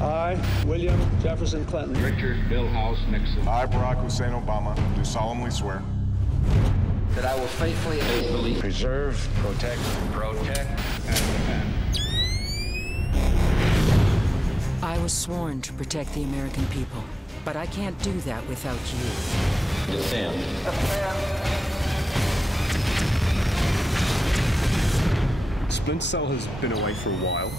I, William Jefferson Clinton. Richard Milhouse Nixon. I, Barack Hussein Obama, do solemnly swear that I will faithfully preserve, protect, and defend. I was sworn to protect the American people, but I can't do that without you. Defend. Splinter Cell has been away for a while,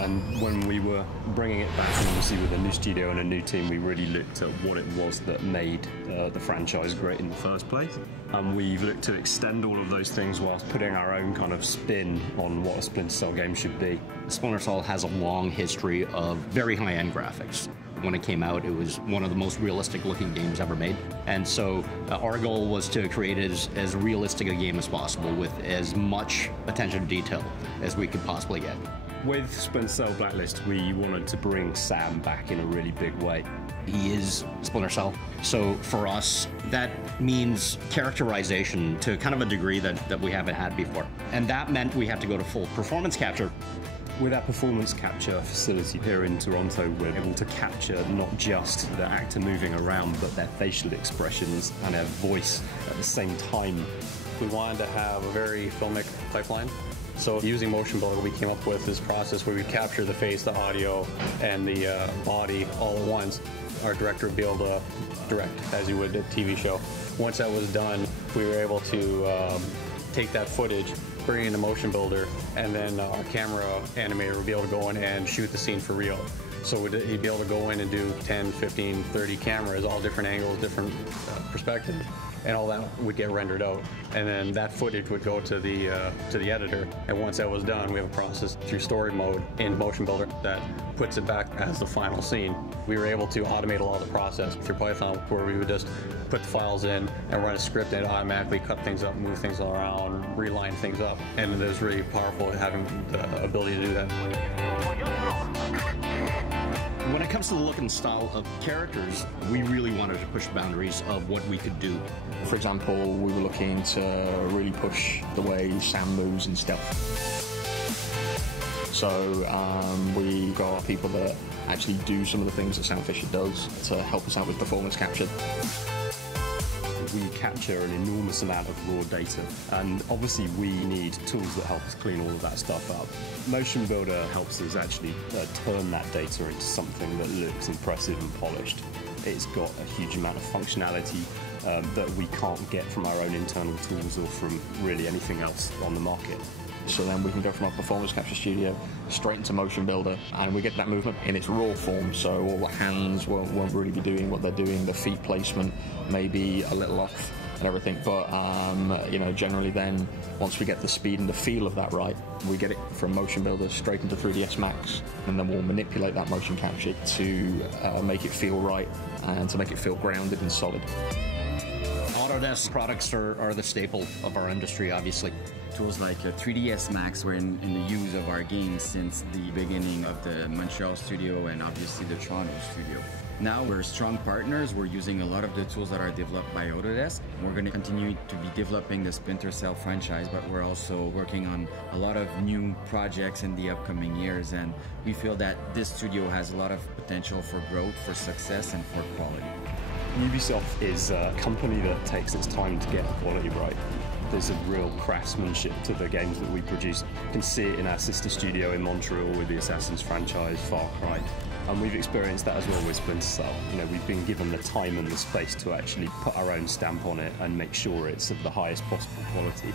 and when we were bringing it back, obviously with a new studio and a new team, we really looked at what it was that made the franchise great in the first place. And we've looked to extend all of those things whilst putting our own kind of spin on what a Splinter Cell game should be. Splinter Cell has a long history of very high-end graphics. When it came out, it was one of the most realistic looking games ever made. And so our goal was to create as realistic a game as possible with as much attention to detail as we could possibly get. With Splinter Cell Blacklist, we wanted to bring Sam back in a really big way. He is Splinter Cell. So for us, that means characterization to kind of a degree that we haven't had before. And that meant we had to go to full performance capture. With our performance capture facility here in Toronto, we're able to capture not just the actor moving around, but their facial expressions and their voice at the same time. We wanted to have a very filmic pipeline. So using MotionBuilder, we came up with this process where we capture the face, the audio, and the body all at once. Our director would be able to direct as you would a TV show. Once that was done, we were able to take that footage, bring it into MotionBuilder, and then our camera animator would be able to go in and shoot the scene for real. So he'd be able to go in and do 10, 15, 30 cameras, all different angles, different perspectives, and all that would get rendered out. And then that footage would go to the editor. And once that was done, we have a process through story mode in MotionBuilder that puts it back as the final scene. We were able to automate a lot of the process through Python, where we would just put the files in and run a script and automatically cut things up, move things around, reline things up. And it was really powerful having the ability to do that. When it comes to the look and style of characters, we really wanted to push the boundaries of what we could do. For example, we were looking to really push the way Sam moves in stealth. So we got people that actually do some of the things that Sam Fisher does to help us out with performance capture. We capture an enormous amount of raw data, and obviously we need tools that help us clean all of that stuff up. MotionBuilder helps us actually turn that data into something that looks impressive and polished. It's got a huge amount of functionality that we can't get from our own internal tools or from really anything else on the market. So then we can go from our performance capture studio straight into MotionBuilder, and we get that movement in its raw form. So all the hands won't really be doing what they're doing. The feet placement may be a little off and everything. But you know, generally then, once we get the speed and the feel of that right, we get it from MotionBuilder straight into 3ds Max, and then we'll manipulate that motion capture to make it feel right and to make it feel grounded and solid. Autodesk products are the staple of our industry, obviously. Tools like 3ds Max were in the use of our games since the beginning of the Montreal studio and obviously the Toronto studio. Now we're strong partners. We're using a lot of the tools that are developed by Autodesk. We're going to continue to be developing the Splinter Cell franchise, but we're also working on a lot of new projects in the upcoming years, and we feel that this studio has a lot of potential for growth, for success, and for quality. Ubisoft is a company that takes its time to get the quality right. There's a real craftsmanship to the games that we produce. You can see it in our sister studio in Montreal with the Assassin's franchise, Far Cry. And we've experienced that as well with Splinter Cell. You know, we've been given the time and the space to actually put our own stamp on it and make sure it's of the highest possible quality.